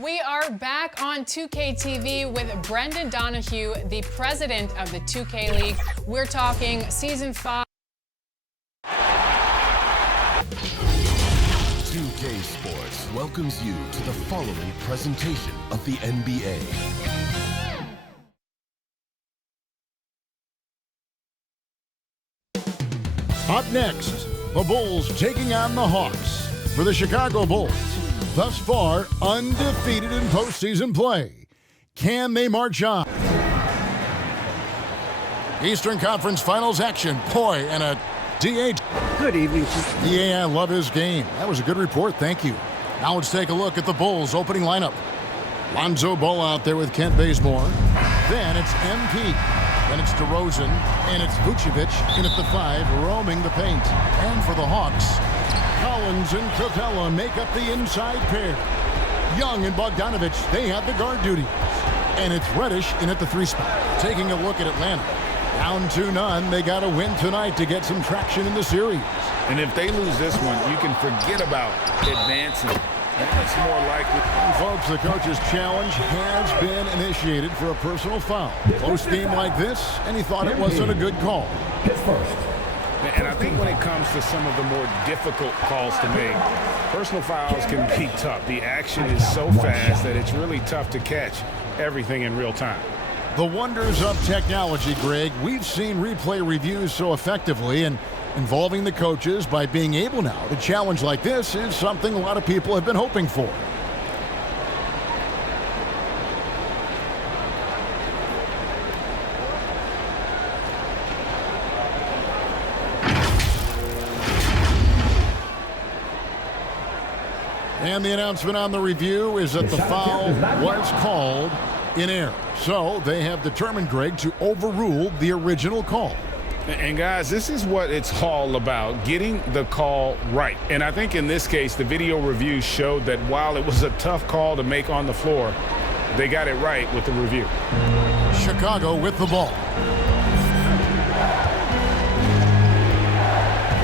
We are back on 2K TV with Brendan Donahue, the president of the 2K League. We're talking Season 5. 2K Sports welcomes you to the following presentation of the NBA. Up next, the Bulls taking on the Hawks. For the Chicago Bulls, thus far undefeated in postseason play. Can they march on? Eastern Conference Finals action. Boy, and a DA. Good evening. Yeah, I love his game. That was a good report. Thank you. Now let's take a look at the Bulls' opening lineup. Lonzo Ball out there with Kent Bazemore. Then it's MP. Then it's DeRozan. And it's Vucevic in at the 5, roaming the paint. And for the Hawks, Collins and Capella make up the inside pair. Young and Bogdanovich, they have the guard duties. And it's Reddish in at the 3 spot. Taking a look at Atlanta. Down 2-0, they got to win tonight to get some traction in the series. And if they lose this one, you can forget about advancing. It's more likely. And folks, the coach's challenge has been initiated for a personal foul. Close game like this, and he thought it wasn't a good call. Hit first. And I think when it comes to some of the more difficult calls to make, personal fouls can be tough. The action is so fast that it's really tough to catch everything in real time. The wonders of technology, Greg. We've seen replay reviews so effectively, and involving the coaches by being able now to challenge like this is something a lot of people have been hoping for. And the announcement on the review is that the foul was called in error. So they have determined, Greg, to overrule the original call. And guys, this is what it's all about, getting the call right. And I think in this case, the video review showed that while it was a tough call to make on the floor, they got it right with the review. Chicago with the ball.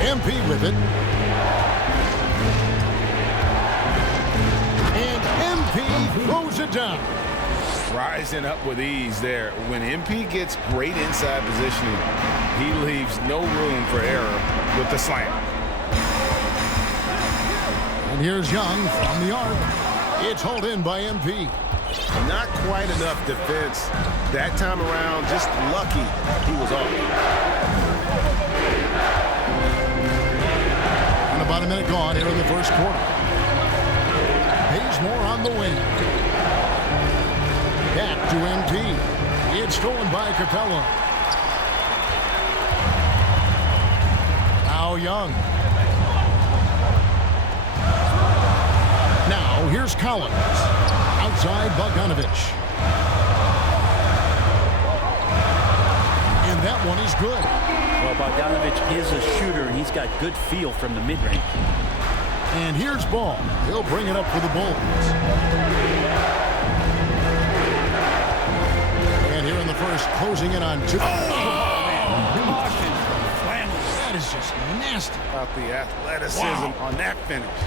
MP with it. And MP throws it down. Rising up with ease there. When MP gets great inside positioning, he leaves no room for error with the slam. And here's Young from the arc. It's hauled in by MP. Not quite enough defense that time around. Just lucky he was off. And about a minute gone here in the first quarter. Bazemore on the wing. Back to MP. It's stolen by Capella. Now Young. Now here's Collins. Outside Bogdanovich. And that one is good. Well, Bogdanovich is a shooter, and he's got good feel from the mid-range. And here's Ball. He'll bring it up for the Bulls. And here in the first, closing in on 2. That is just nasty. About the athleticism on that finish.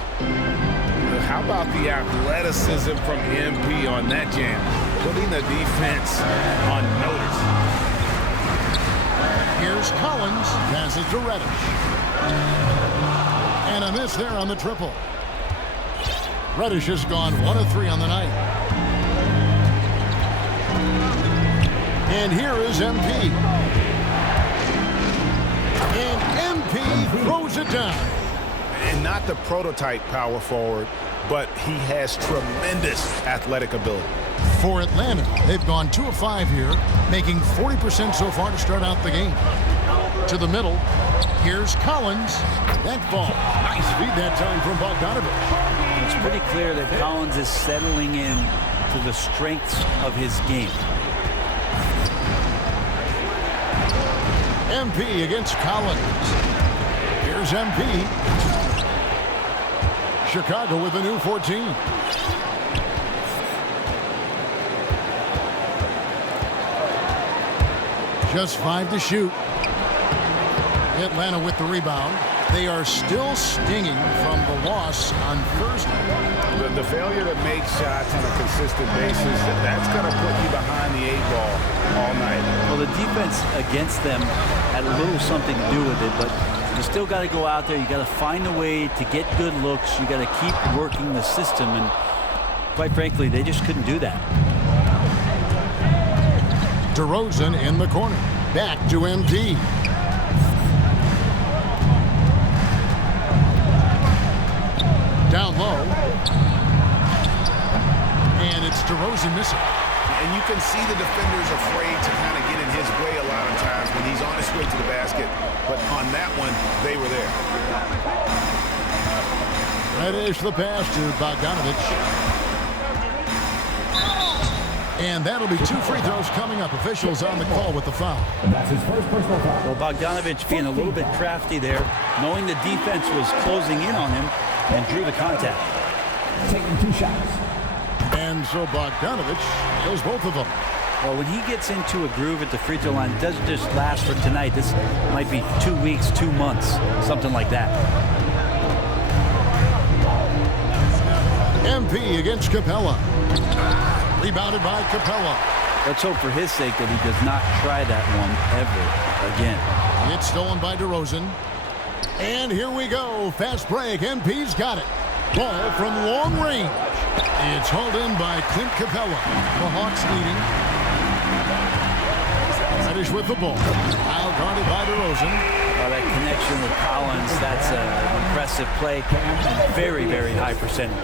How about the athleticism from MP on that jam? Putting the defense on notice. Here's Collins. Passes to Reddish. And a miss there on the triple. Reddish has gone 1 of 3 on the night. And here is MP. And MP throws it down. And not the prototype power forward, but he has tremendous athletic ability. For Atlanta, they've gone 2 of 5 here, making 40% so far to start out the game. To the middle, here's Collins. That ball, nice feed that time from Bogdanovich. It's pretty clear that Collins is settling in to the strengths of his game. MP against Collins. Here's MP. Chicago with a new 14. Just 5 to shoot. Atlanta with the rebound. They are still stinging from the loss on Thursday. The failure to make shots on a consistent basis, that's going to put you behind the 8-ball all night. Well, the defense against them had a little something to do with it, but you still got to go out there. You got to find a way to get good looks. You got to keep working the system, and quite frankly, they just couldn't do that. DeRozan in the corner. Back to MP. Down low. And it's DeRozan missing. And you can see the defenders afraid to kind of get in his way a lot of times when he's on his way to the basket. But on that one, they were there. Reddish the pass to Bogdanovich. And that'll be 2 free throws coming up. Officials on the call with the foul. That's his first personal foul. Well, Bogdanovich being a little bit crafty there, knowing the defense was closing in on him, and drew the contact. Taking 2 shots. And so Bogdanovich goes both of them. Well, when he gets into a groove at the free throw line, it doesn't just last for tonight. This might be 2 weeks, 2 months, something like that. MP against Capella. Rebounded by Capella. Let's hope for his sake that he does not try that one ever again. It's stolen by DeRozan. And here we go. Fast break. MP's got it. Ball from long range. It's hauled in by Clint Capella. The Hawks leading. Reddish with the ball. Now guarded by DeRozan. Well, that connection with Collins, that's an impressive play. Very, very high percentage.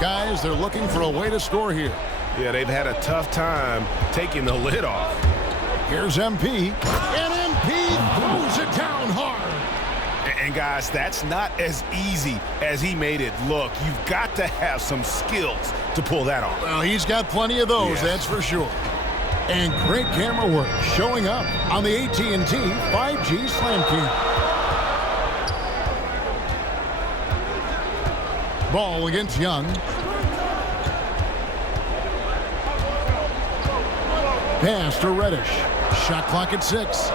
Guys, they're looking for a way to score here. Yeah, they've had a tough time taking the lid off. Here's MP. And MP throws it down hard. And guys, that's not as easy as he made it look. You've got to have some skills to pull that off. Well, he's got plenty of those, that's for sure. And great camera work showing up on the AT&T 5G Slam Cam. Ball against Young. Pass to Reddish. Shot clock at 6.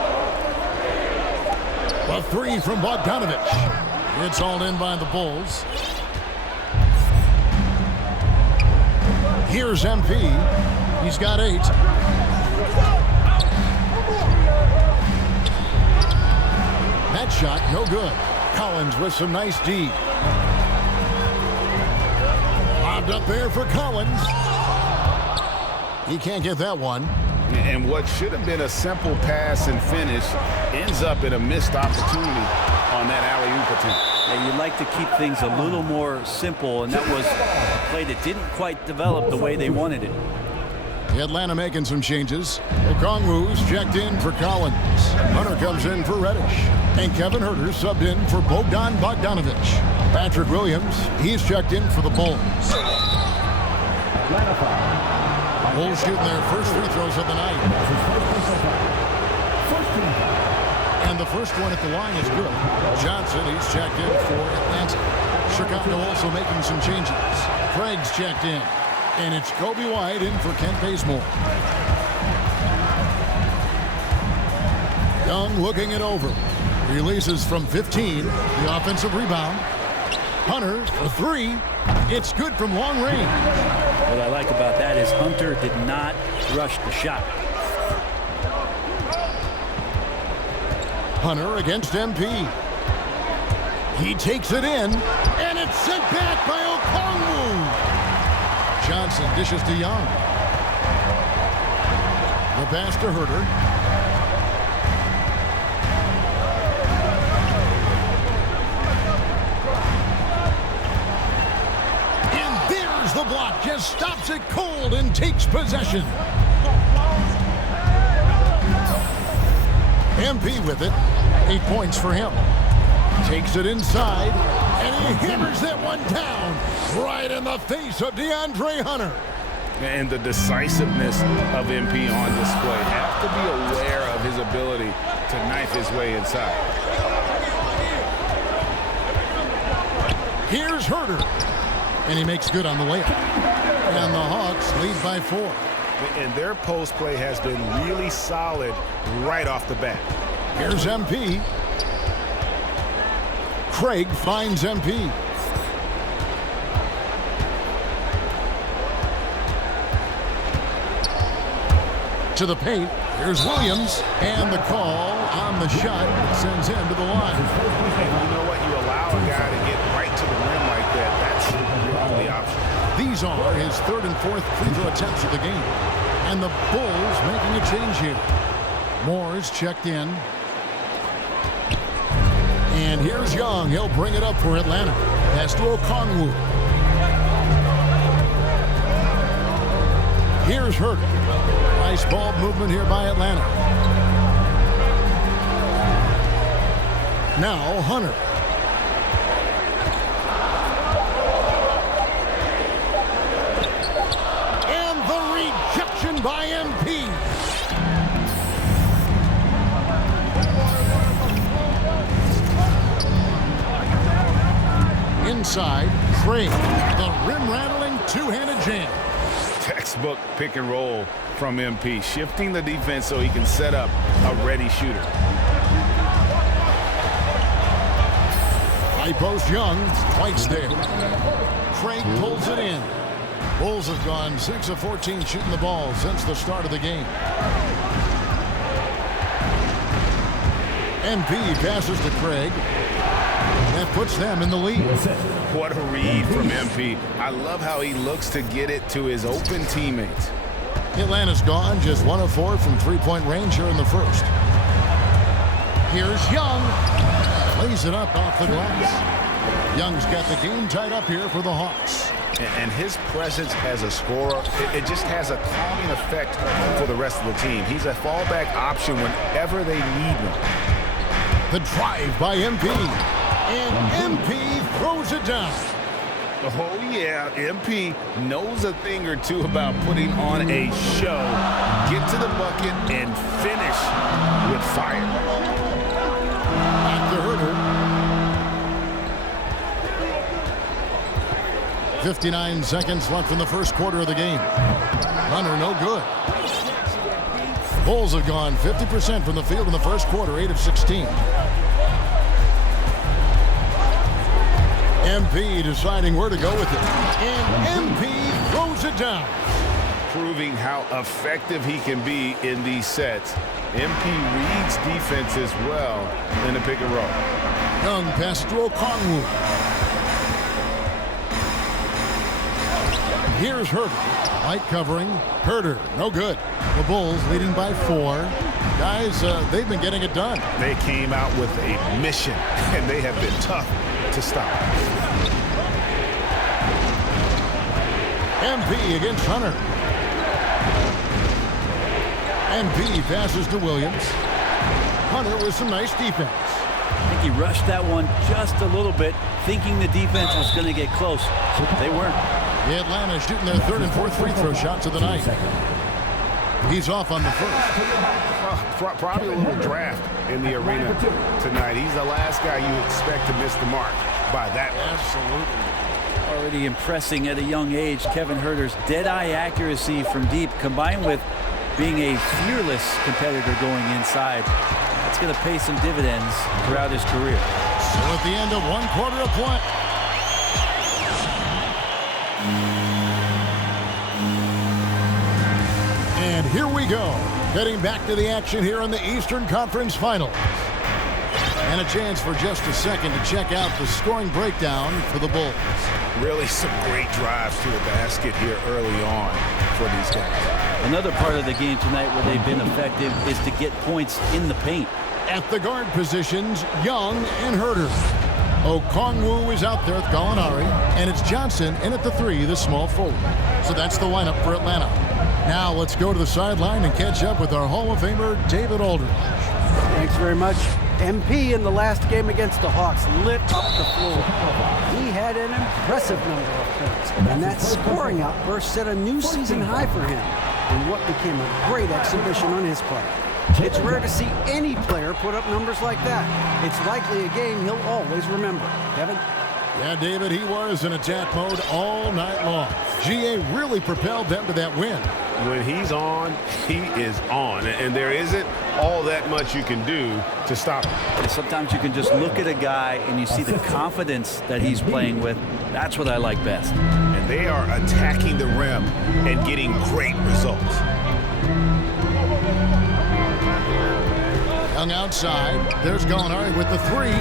A 3 from Bogdanovich. It's hauled in by the Bulls. Here's MP. He's got 8. That shot, no good. Collins with some nice D. Lobbed up there for Collins. He can't get that one. And what should have been a simple pass and finish ends up in a missed opportunity on that alley-oop attempt. Yeah, you'd like to keep things a little more simple, and that was a play that didn't quite develop the way they wanted it. Atlanta making some changes. Okongwu's checked in for Collins. Hunter comes in for Reddish. And Kevin Huerter subbed in for Bogdanovich. Patrick Williams, he's checked in for the Bulls. Bulls shooting their first free throws of the night. And the first one at the line is good. Johnson, he's checked in for Atlanta. Chicago also making some changes. Craig's checked in. And it's Kobe White in for Kent Bazemore. Young looking it over. Releases from 15. The offensive rebound. Hunter for 3. It's good from long range. What I like about that is Hunter did not rush the shot. Hunter against MP. He takes it in, and it's sent back by Okongwu. Johnson dishes to Young. The pass to Huerter. And there's the block. Just stops it cold and takes possession. MP with it. 8 points for him. Takes it inside, and he hammers that one down right in the face of DeAndre Hunter. And the decisiveness of MP on display. Have to be aware of his ability to knife his way inside. Here's Huerter, and he makes good on the layup. And the Hawks lead by 4. And their post play has been really solid right off the bat. Here's MP. Craig finds MP. To the paint. Here's Williams. And the call on the shot that sends him to the line. And you know what? You allow a guy to get right to the rim like that. That's your only option. These are his third and fourth free throw attempts of the game. And the Bulls making a change here. Moore's checked in. And here's Young. He'll bring it up for Atlanta. Pass to Okongwu. Here's Hurt. Nice ball movement here by Atlanta. Now Hunter. And the rejection by MP. Inside, Craig. The rim-rattling two-handed jam. Textbook pick and roll from MP, shifting the defense so he can set up a ready shooter. High post Young. White's there. Craig pulls it in. Bulls have gone 6 of 14 shooting the ball since the start of the game. MP passes to Craig. That puts them in the lead. What a read from MP. I love how he looks to get it to his open teammates. Atlanta's gone just 1 of 4 from three-point range here in the first. Here's Young. Lays it up off the glass. Young's got the game tied up here for the Hawks. And his presence as a scorer, it just has a calming effect for the rest of the team. He's a fallback option whenever they need one. The drive by MP. And MP throws it down. Oh, yeah. MP knows a thing or two about putting on a show. Get to the bucket and finish with fire. Back to Herter. 59 seconds left in the first quarter of the game. Runner no good. Bulls have gone 50% from the field in the first quarter, 8 of 16. MP deciding where to go with it. And MP throws it down. Proving how effective he can be in these sets. MP reads defenses well in the pick and roll. Young pass to Okongwu. Here's Herter. White covering. Herter, no good. The Bulls leading by 4. Guys, they've been getting it done. They came out with a mission, and they have been tough to stop. MP against Hunter. MP passes to Williams. Hunter with some nice defense. I think he rushed that one just a little bit, thinking the defense was going to get close. They weren't. The Atlanta shooting their third and fourth free throw shots of the night. He's off on the first. Probably a little draft in the arena tonight. He's the last guy you expect to miss the mark by that much. Absolutely. Already impressing at a young age, Kevin Herter's dead-eye accuracy from deep, combined with being a fearless competitor going inside. That's going to pay some dividends throughout his career. So at the end of 1 quarter of play. And here we go. Getting back to the action here in the Eastern Conference Finals. And a chance for just a second to check out the scoring breakdown for the Bulls. Really some great drives to the basket here early on for these guys. Another part of the game tonight where they've been effective is to get points in the paint. At the guard positions, Young and Herter. Okongwu is out there with Gallinari, and it's Johnson in at the 3, the small forward. So that's the lineup for Atlanta. Now let's go to the sideline and catch up with our Hall of Famer, David Aldridge. Thanks very much. MP in the last game against the Hawks lit up the floor. He had an impressive number of points, and that scoring outburst set a new season high for him in what became a great exhibition on his part. It's rare to see any player put up numbers like that. It's likely a game he'll always remember. Kevin? Yeah, David, he was in attack mode all night long. GA really propelled them to that win. When he's on, he is on. And there isn't all that much you can do to stop him. And sometimes you can just look at a guy and you see the confidence that he's playing with. That's what I like best. And they are attacking the rim and getting great results. Young outside. There's Gallinari with the three.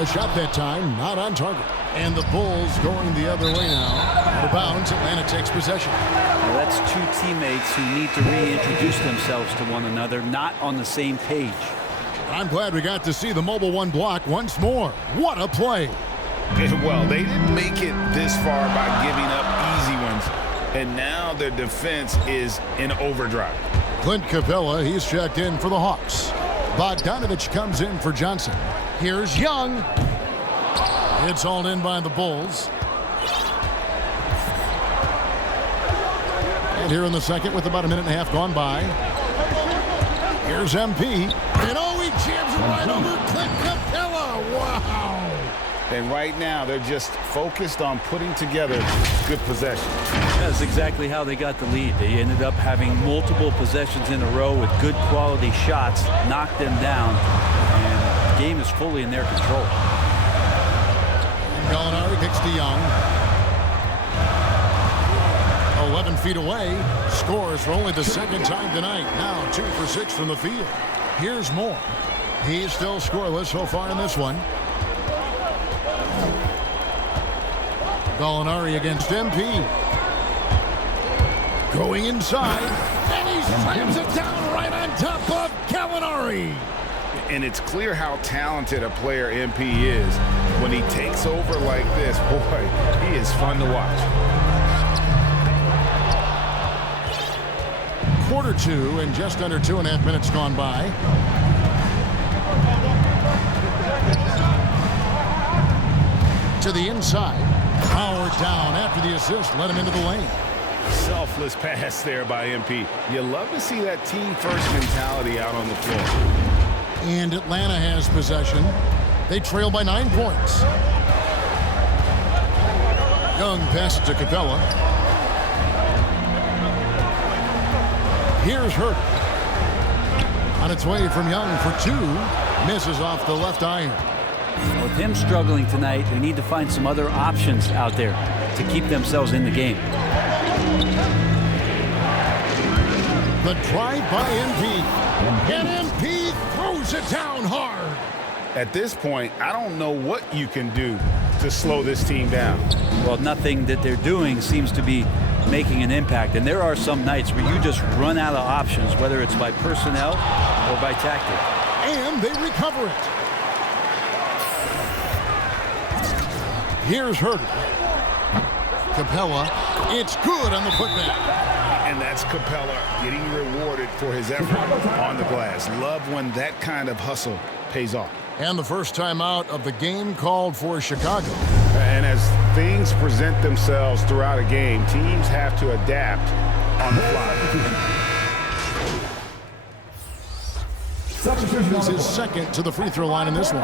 A shot that time, not on target. And the Bulls going the other way now. Out of bounds, Atlanta takes possession. Well, that's two teammates who need to reintroduce themselves to one another, not on the same page. I'm glad we got to see the mobile one block once more. What a play. Well, they didn't make it this far by giving up easy ones. And now their defense is in overdrive. Clint Capella, he's checked in for the Hawks. Bogdanovich comes in for Johnson. Here's Young. It's hauled in by the Bulls. And here in the second with about a minute and a half gone by. Here's MP. And oh, he jams it right over Clint Capella. Wow. And right now, they're just focused on putting together good possession. That's exactly how they got the lead. They ended up having multiple possessions in a row with good quality shots, knocked them down, and the game is fully in their control. And Gallinari kicks to Young. 11 feet away, scores for only the second time tonight. Now 2 for 6 from the field. Here's Moore. He's still scoreless so far in this one. Gallinari against MP. Going inside, and he slams it down right on top of Gallinari. And it's clear how talented a player MP is. When he takes over like this, boy, he is fun to watch. Quarter two and just under 2.5 minutes gone by. To the inside. Powered down after the assist, let him into the lane. Selfless pass there by MP. You love to see that team-first mentality out on the floor. And Atlanta has possession. They trail by 9 points. Young passes to Capella. Here's Hurt. On its way from Young for 2. Misses off the left iron. With him struggling tonight, they need to find some other options out there to keep themselves in the game. The drive by MP. And MP throws it down hard. At this point, I don't know what you can do to slow this team down. Well, nothing that they're doing seems to be making an impact. And there are some nights where you just run out of options, whether it's by personnel or by tactic. And they recover it. Here's Herter. Capella. It's good on the putback. And that's Capella getting rewarded for his effort on the glass. Love when that kind of hustle pays off. And the first time out of the game called for Chicago. And as things present themselves throughout a game, teams have to adapt on the fly. This is his second to the free throw line in this one.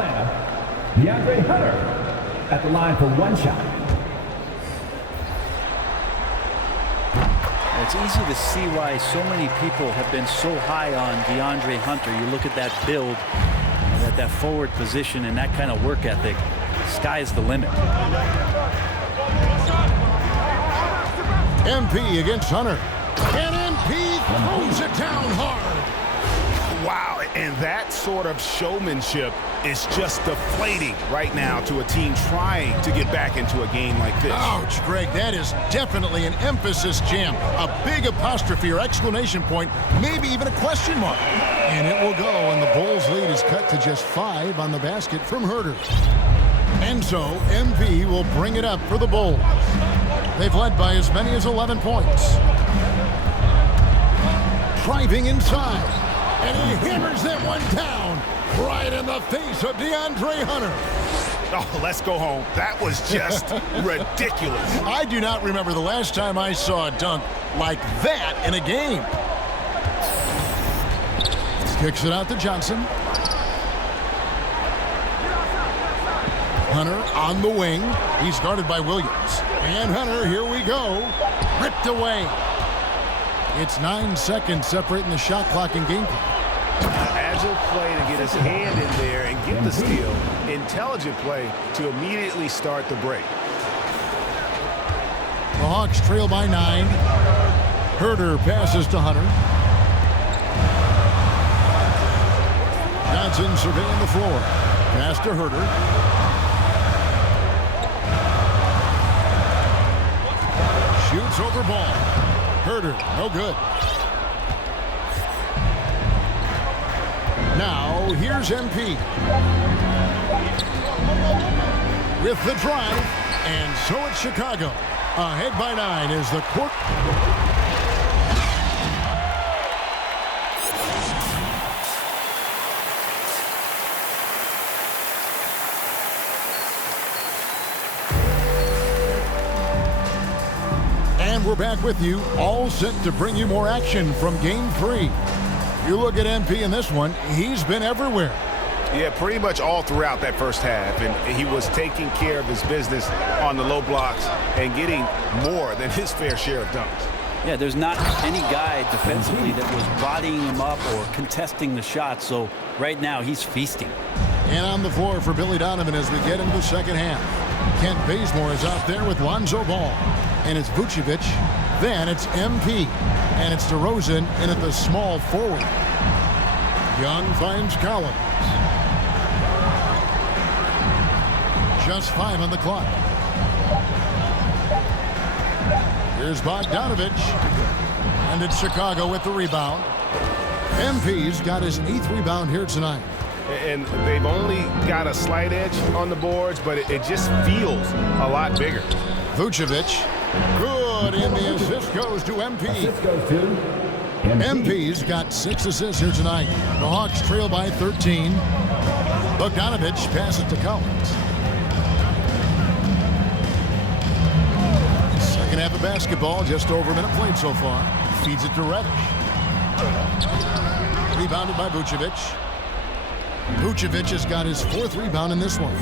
DeAndre Hunter at the line for 1 shot. It's easy to see why so many people have been so high on DeAndre Hunter. You look at that build, and at that forward position and that kind of work ethic, sky's the limit. MP against Hunter. And MP throws it down hard. Wow, and that sort of showmanship is just deflating right now to a team trying to get back into a game like this. Ouch, Greg, that is definitely an emphasis jam. A big apostrophe or exclamation point, maybe even a question mark. And it will go, and the Bulls' lead is cut to just 5 on the basket from Herter. And so, MP will bring it up for the Bulls. They've led by as many as 11 points. Driving inside. And he hammers that one down right in the face of DeAndre Hunter. Oh, let's go home. That was just ridiculous. I do not remember the last time I saw a dunk like that in a game. Kicks it out to Johnson. Hunter on the wing. He's guarded by Williams. And Hunter, here we go. Ripped away. It's 9 seconds separating the shot clock and game clock. Agile play to get his hand in there and get the steal. Intelligent play to immediately start the break. The Hawks trail by 9. Herter passes to Hunter. Johnson surveying the floor. Pass to Herter. Shoots over ball. Herter, no good. Now, here's MP. With the drive, and so it's Chicago. Ahead by 9 is the court. And we're back with you, all set to bring you more action from Game 3. You look at MP in this one, he's been everywhere. Yeah, pretty much all throughout that first half. And he was taking care of his business on the low blocks and getting more than his fair share of dunks. Yeah, there's not any guy defensively that was bodying him up or contesting the shot. So right now he's feasting. And on the floor for Billy Donovan as we get into the second half. Kent Bazemore is out there with Lonzo Ball. And it's Vucevic. Then it's MP. And it's DeRozan in at the small forward. Young finds Collins. Just 5 on the clock. Here's Bogdanovich. And it's Chicago with the rebound. MP's got his 8th rebound here tonight. And they've only got a slight edge on the boards, but it just feels a lot bigger. Vucevic. Good, and the assist goes to MP. Assist goes to MP's got 6 assists here tonight. The Hawks trail by 13. Bogdanovich passes to Collins. Second half of basketball, just over a minute played so far. Feeds it to Reddish. Rebounded by Vucevic. Vucevic has got his 4th rebound in this one.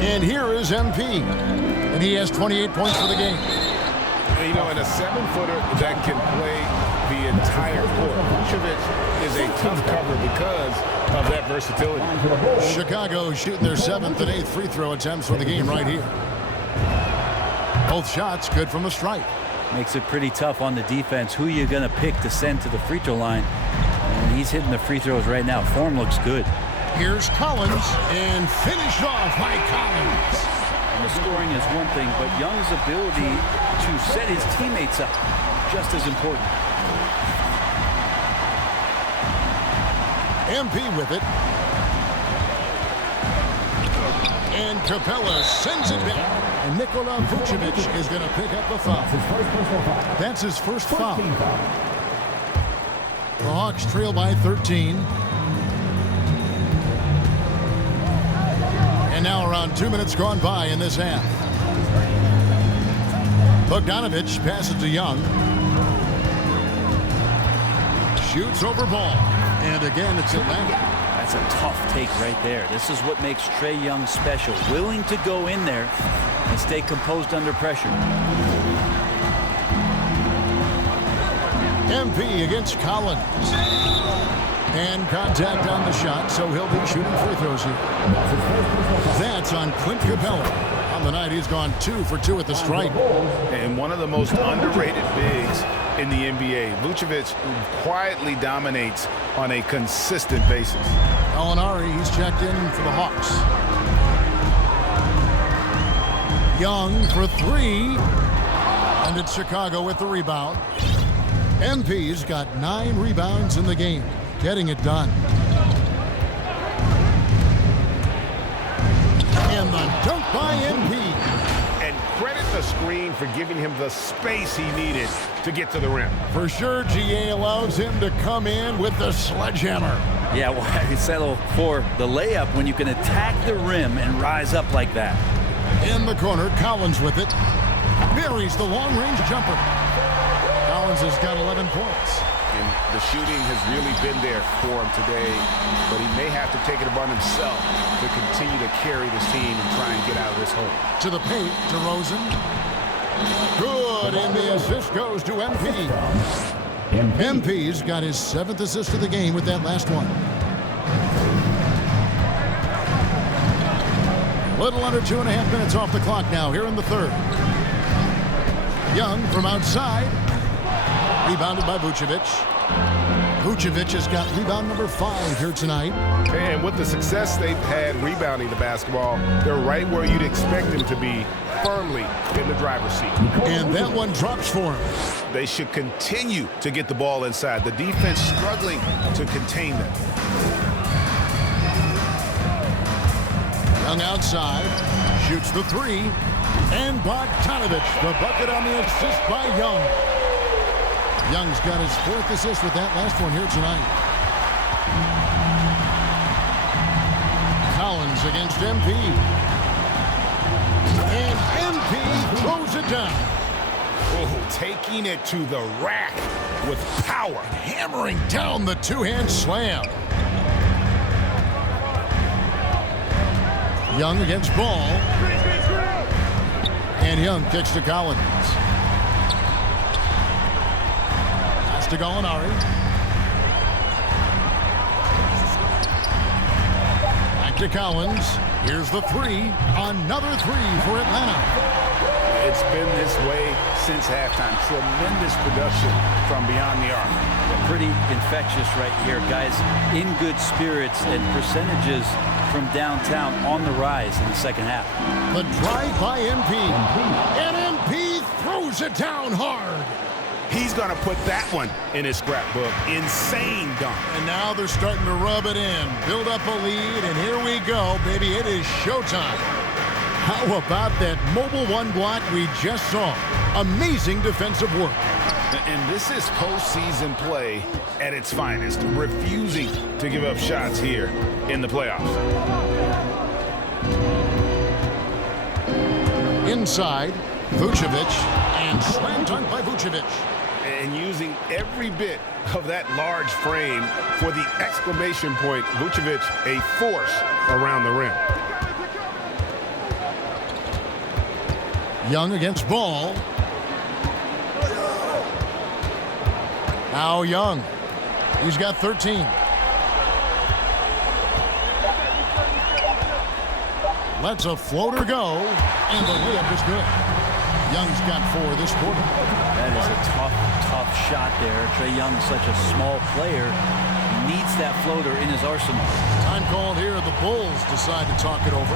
And here is MP. And he has 28 points for the game. You know, and a 7-footer that can play the entire court. Vucevic is a tough cover because of that versatility. Chicago shooting their 7th and 8th free throw attempts for the game right here. Both shots good from the stripe. Makes it pretty tough on the defense. Who you going to pick to send to the free throw line? And he's hitting the free throws right now. Form looks good. Here's Collins, and finished off by Collins. And the scoring is one thing, but Young's ability to set his teammates up just as important. MP with it. And Capella sends it back. And Nikola Vucevic is going to pick up the foul. That's his first foul. The Hawks trail by 13. And now around 2 minutes gone by in this half. Bogdanovich passes to Young. Shoots over ball. And again, it's Atlanta. That's a tough take right there. This is what makes Trae Young special. Willing to go in there and stay composed under pressure. MP against Collins. And contact on the shot, so he'll be shooting free throws here. That's on Clint Capella. On the night, he's gone 2 for 2 at the stripe. And one of the most underrated bigs in the NBA. Vucevic quietly dominates on a consistent basis. Gallinari, he's checked in for the Hawks. Young for 3. And it's Chicago with the rebound. MP's got 9 rebounds in the game. Getting it done. And the dunk by MP. And credit the screen for giving him the space he needed to get to the rim. For sure, GA allows him to come in with the sledgehammer. Yeah, why settle for the layup when you can attack the rim and rise up like that? In the corner, Collins with it. Buries the long-range jumper. Collins has got 11 points. And the shooting has really been there for him today, but he may have to take it upon himself to continue to carry this team and try and get out of this hole. To the paint, DeRozan. Good, and the assist goes to MP. MP's got his 7th assist of the game with that last one. Little under 2.5 minutes off the clock now here in the third. Young from outside. Rebounded by Vucevic. Vucevic has got rebound number 5 here tonight. And with the success they've had rebounding the basketball, they're right where you'd expect them to be, firmly in the driver's seat. And that one drops for him. They should continue to get the ball inside. The defense struggling to contain them. Young outside, shoots the 3, and Bogdanovic, the bucket on the assist by Young. Young's got his 4th assist with that last one here tonight. Collins against MP. And MP throws it down. Oh, taking it to the rack with power. Hammering down the 2-hand slam. Young against Ball. And Young kicks to Collins. Pass to Gallinari. Back to Collins. Here's the 3. Another 3 for Atlanta. It's been this way since halftime. Tremendous production from beyond the arc. Pretty infectious right here, guys. In good spirits and percentages from downtown on the rise in the second half. The drive by MP. And MP throws it down hard. He's going to put that one in his scrapbook. Insane dunk. And now they're starting to rub it in. Build up a lead, and here we go, baby. It is showtime. How about that mobile 1 block we just saw? Amazing defensive work. And this is postseason play at its finest, refusing to give up shots here in the playoffs. Inside, Vucevic, and slam dunk by Vucevic. And using every bit of that large frame for the exclamation point, Vucevic, a force around the rim. Young against Ball. Now Young. He's got 13. Lets a floater go, and the layup is good. Young's got 4 this quarter. That is a tough shot there. Trae Young's such a small player. He needs that floater in his arsenal. Time called here. The Bulls decide to talk it over.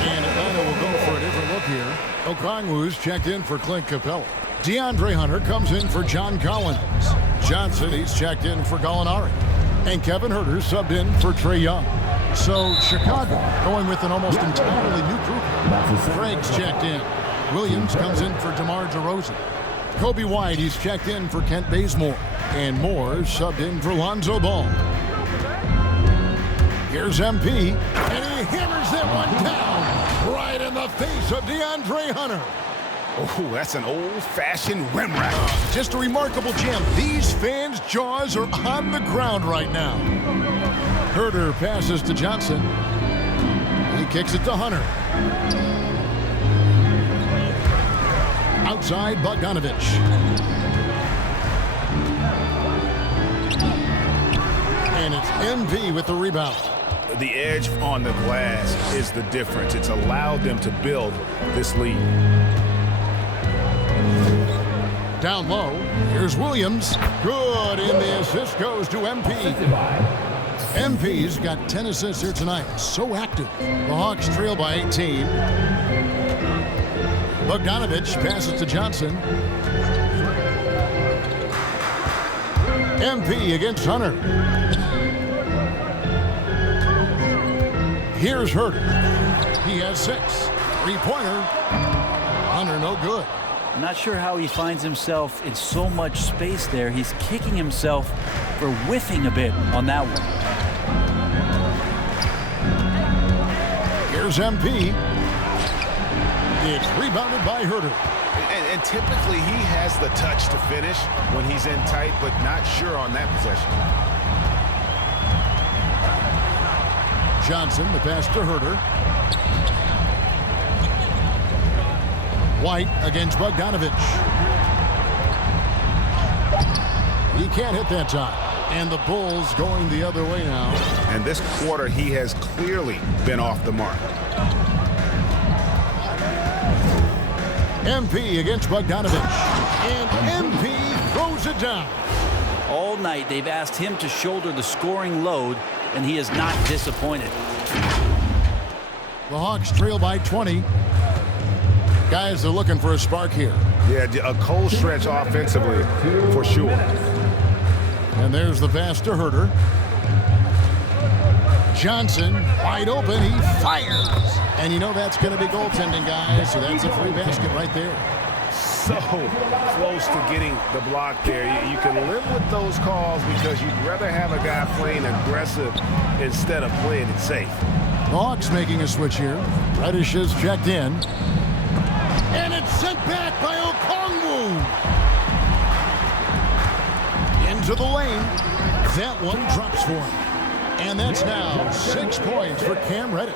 And Atlanta will go for a different look here. Okongwu's checked in for Clint Capella. DeAndre Hunter comes in for John Collins. Johnson, he's checked in for Gallinari. And Kevin Huerter subbed in for Trae Young. So Chicago going with an almost entirely new group. Craig's checked in. Williams comes in for DeMar DeRozan. Kobe White, he's checked in for Kent Bazemore. And Moore subbed in for Lonzo Ball. Here's MP, and he hammers that one down right in the face of DeAndre Hunter. Oh, that's an old-fashioned rim rack. Just a remarkable jam. These fans' jaws are on the ground right now. Huerter passes to Johnson. He kicks it to Hunter. Outside, Bogdanovic. And it's MP with the rebound. The edge on the glass is the difference. It's allowed them to build this lead. Down low, here's Williams. Good, and the assist goes to MP. MP's got 10 assists here tonight. So active. The Hawks trail by 18. Bogdanovic passes to Johnson. MP against Hunter. Here's Huerter. He has 6. Three-pointer. Hunter no good. I'm not sure how he finds himself in so much space there. He's kicking himself for whiffing a bit on that one. Here's MP. It's rebounded by Huerter. And typically he has the touch to finish when he's in tight, but not sure on that possession. Johnson, the pass to Herter. White against Bogdanovich. He can't hit that time. And the Bulls going the other way now. And this quarter, he has clearly been off the mark. MP against Bogdanovich. And MP throws it down. All night, they've asked him to shoulder the scoring load, and he is not disappointed. The Hawks trail by 20. Guys are looking for a spark here. Yeah, a cold stretch offensively for sure. And there's the pass to Herter. Johnson, wide open, he fires. And you know that's going to be goaltending, guys, so that's a free basket right there. So close to getting the block there. You can live with those calls because you'd rather have a guy playing aggressive instead of playing it safe. The Hawks making a switch here. Reddish is checked in. And it's sent back by Okongwu. Into the lane. That one drops for him. And that's now 6 points for Cam Reddish.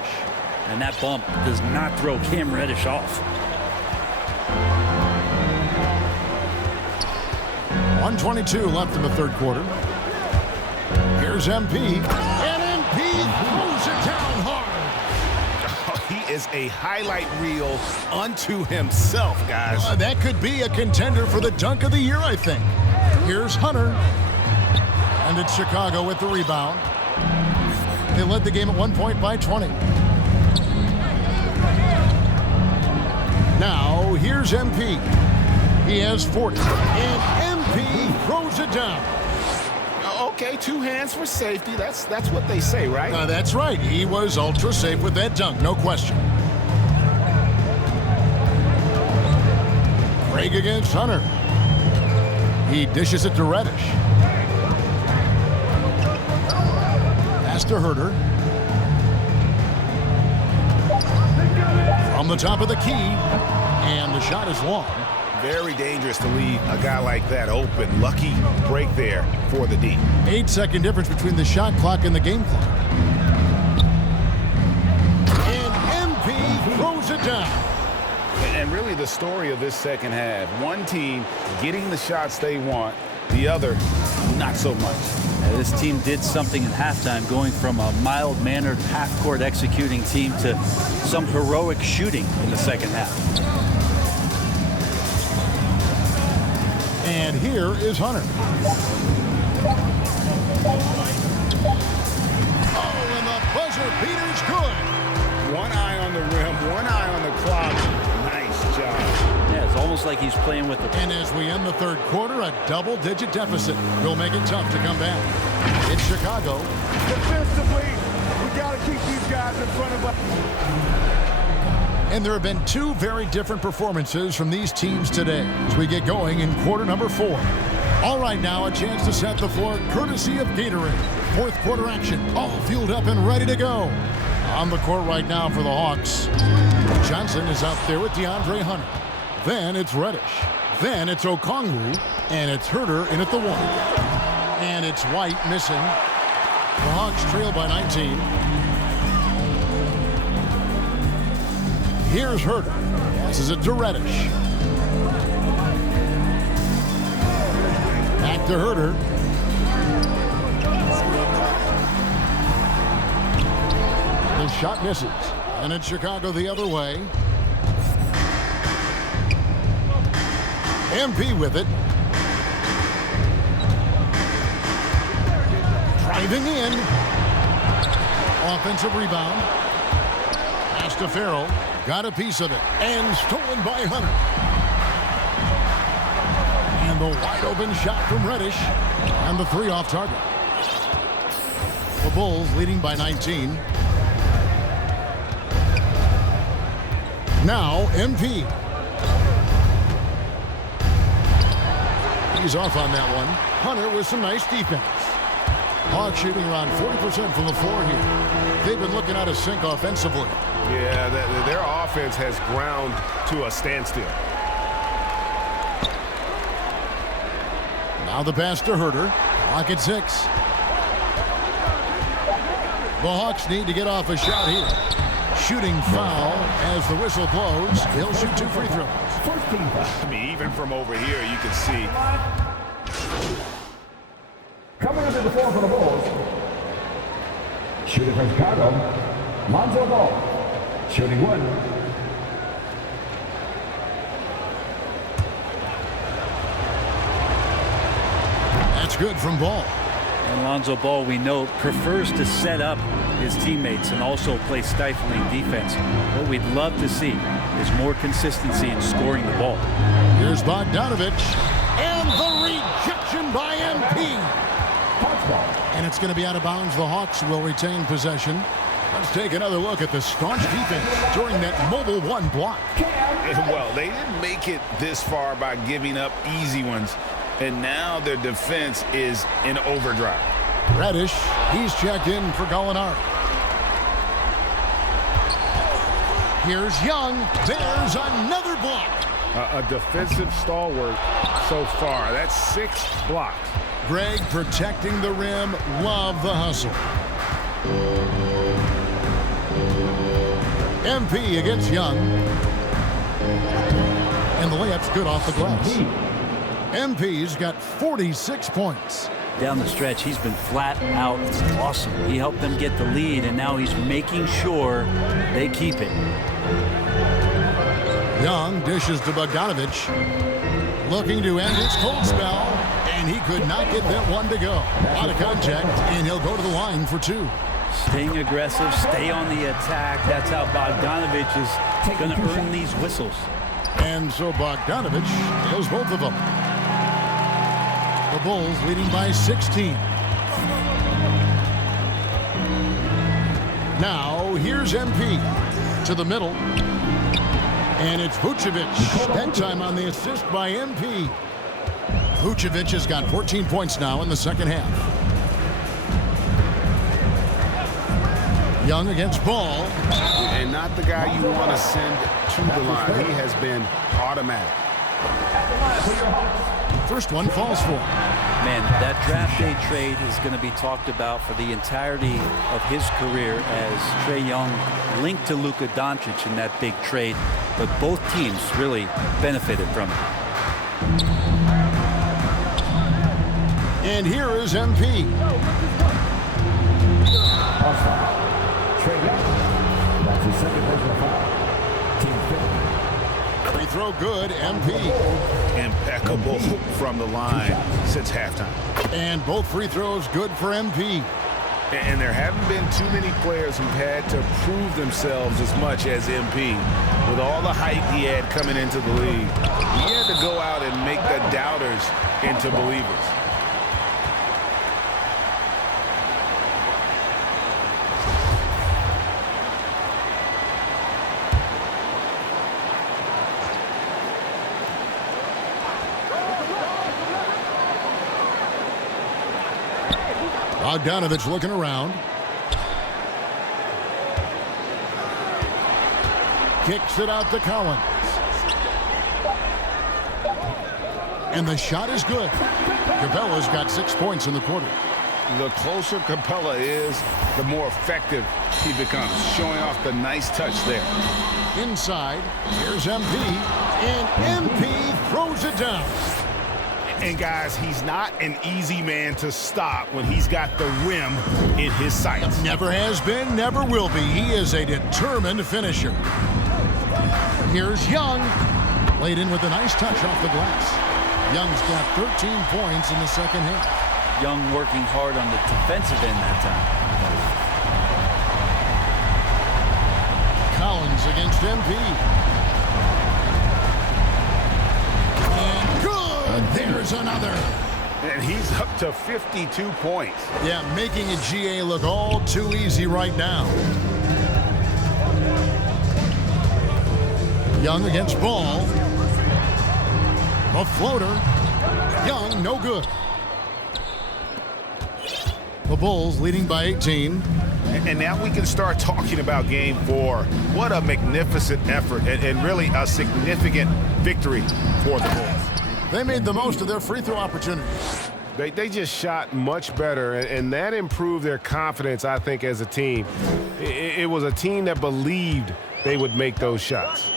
And that bump does not throw Cam Reddish off. 1:22 left in the third quarter. Here's MP. And MP throws it down hard. Oh, he is a highlight reel unto himself, guys. That could be a contender for the dunk of the year, I think. Here's Hunter. And it's Chicago with the rebound. They led the game at 1 point by 20. Now, here's MP. He has 40. And MP throws it down. Okay, 2 hands for safety. That's what they say, right? That's right. He was ultra safe with that dunk, no question. Craig against Hunter. He dishes it to Reddish. Pass to Herter. From the top of the key. And the shot is long. Very dangerous to leave a guy like that open. Lucky break there for the D. 8-second difference between the shot clock and the game clock. And MP throws it down. And really the story of this second half, one team getting the shots they want, the other not so much. This team did something at halftime, going from a mild-mannered half-court executing team to some heroic shooting in the second half. And here is Hunter. Oh, and the buzzer beater's good. One eye on the rim, one eye on the clock. Nice job. Yeah, it's almost like he's playing with the... And as we end the third quarter, a double-digit deficit will make it tough to come back. It's Chicago. Defensively, we got to keep these guys in front of us. And there have been 2 very different performances from these teams today as we get going in quarter number 4. All right, now a chance to set the floor courtesy of Gatorade. Fourth quarter action, all fueled up and ready to go. On the court right now for the Hawks. Johnson is out there with DeAndre Hunter. Then it's Reddish. Then it's Okongwu. And it's Herter in at the 1. And it's White missing. The Hawks trail by 19. Here's Herter. Passes it to Reddish. Back to Herter. The shot misses. And it's Chicago the other way. MP with it. Driving in. Offensive rebound. Pass to Farrell. Got a piece of it. And stolen by Hunter. And the wide open shot from Reddish. And the 3 off target. The Bulls leading by 19. Now MP. He's off on that one. Hunter with some nice defense. Hawks shooting around 40% from the floor here. They've been looking out of sync offensively. Yeah, their offense has ground to a standstill. Now the pass to Herter. Clock at 6. The Hawks need to get off a shot here. Shooting foul as the whistle blows. He'll shoot 2 free throws. I mean, even from over here, you can see. Coming into the floor for the Bulls. Shooting from Chicago, Lonzo Ball. Shooting 1. That's good from Ball. And Lonzo Ball, we know, prefers to set up his teammates and also play stifling defense. What we'd love to see is more consistency in scoring the ball. Here's Bogdanovich. And the rejection by MP. And it's going to be out of bounds. The Hawks will retain possession. Let's take another look at the staunch defense during that mobile 1 block. Well, they didn't make it this far by giving up easy ones. And now their defense is in overdrive. Reddish, he's checked in for Gallinari. Here's Young. There's another block. A defensive stalwart so far. That's 6 blocks. Greg protecting the rim. Love the hustle. MP against Young. And the layup's good off the glass. MP's got 46 points. Down the stretch, he's been flat out awesome. He helped them get the lead, and now he's making sure they keep it. Young dishes to Bogdanovich. Looking to end his cold spell, and he could not get that one to go. Out of contact, and he'll go to the line for 2. Staying aggressive, stay on the attack. That's how Bogdanovich is going to earn these whistles. And so Bogdanovich nails both of them. The Bulls leading by 16. Now, here's MP to the middle. And it's Vucevic. That time on the assist by MP. Vucevic has got 14 points now in the second half. Young against Ball. And not the guy you want to send to the line. He has been automatic. First one falls for him. Man, that draft day trade is going to be talked about for the entirety of his career, as Trae Young linked to Luka Doncic in that big trade, but both teams really benefited from it. And here is MP. Trae Young. That's his second personal foul. Team 50. Free throw good, MP. Impeccable from the line since halftime. And both free throws good for MP. And there haven't been too many players who've had to prove themselves as much as MP. With all the hype he had coming into the league, he had to go out and make the doubters into believers. Bogdanovich looking around. Kicks it out to Collins. And the shot is good. Capella's got 6 points in the quarter. The closer Capella is, the more effective he becomes, showing off the nice touch there. Inside, here's MP. And MP throws it down. And guys, he's not an easy man to stop when he's got the rim in his sights. Never has been, never will be. He is a determined finisher. Here's Young. Laid in with a nice touch off the glass. Young's got 13 points in the second half. Young working hard on the defensive end that time. Collins against MP. And good! There's another. And he's up to 52 points. Yeah, making a GA look all too easy right now. Young against Ball. A floater. Young, no good. The Bulls leading by 18. And now we can start talking about Game 4. What a magnificent effort and really a significant victory for the Bulls. They made the most of their free throw opportunities. They just shot much better, and that improved their confidence, I think, as a team. It was a team that believed they would make those shots.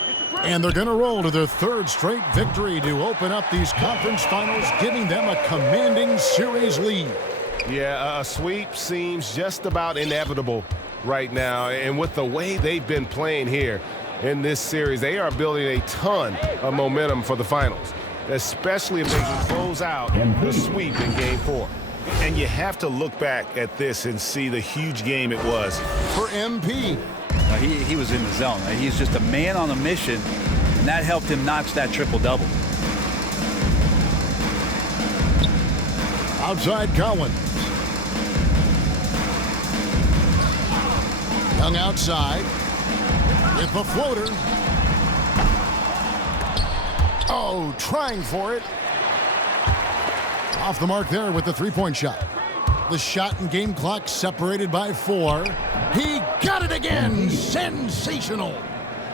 And they're going to roll to their third straight victory to open up these conference finals, giving them a commanding series lead. Yeah, a sweep seems just about inevitable right now, and with the way they've been playing here in this series, they are building a ton of momentum for the finals, especially if they can close out the sweep in Game 4. And you have to look back at this and see the huge game it was. For MP. He was in the zone. He's just a man on a mission, and that helped him notch that triple-double. Outside Collins. Young outside. With the floater. Oh, trying for it. Off the mark there with the three-point shot. The shot and game clock separated by 4. He got it again. Sensational.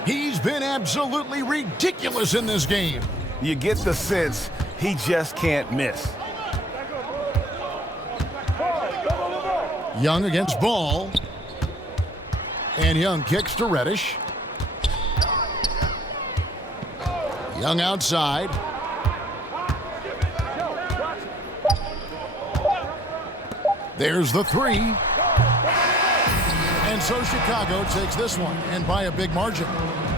He's been absolutely ridiculous in this game. You get the sense he just can't miss. Young against Ball. And Young kicks to Reddish. Young outside. There's the 3. And so Chicago takes this one, and by a big margin.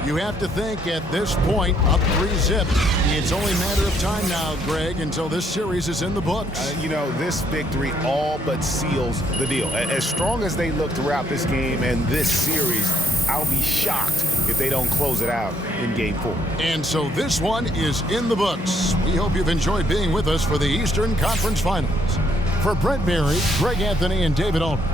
You have to think at this point, up 3-zip. It's only a matter of time now, Greg, until this series is in the books. You know, this victory all but seals the deal. As strong as they look throughout this game and this series, I'll be shocked if they don't close it out in Game 4. And so this one is in the books. We hope you've enjoyed being with us for the Eastern Conference Finals. For Brent Berry, Greg Anthony, and David Aldridge,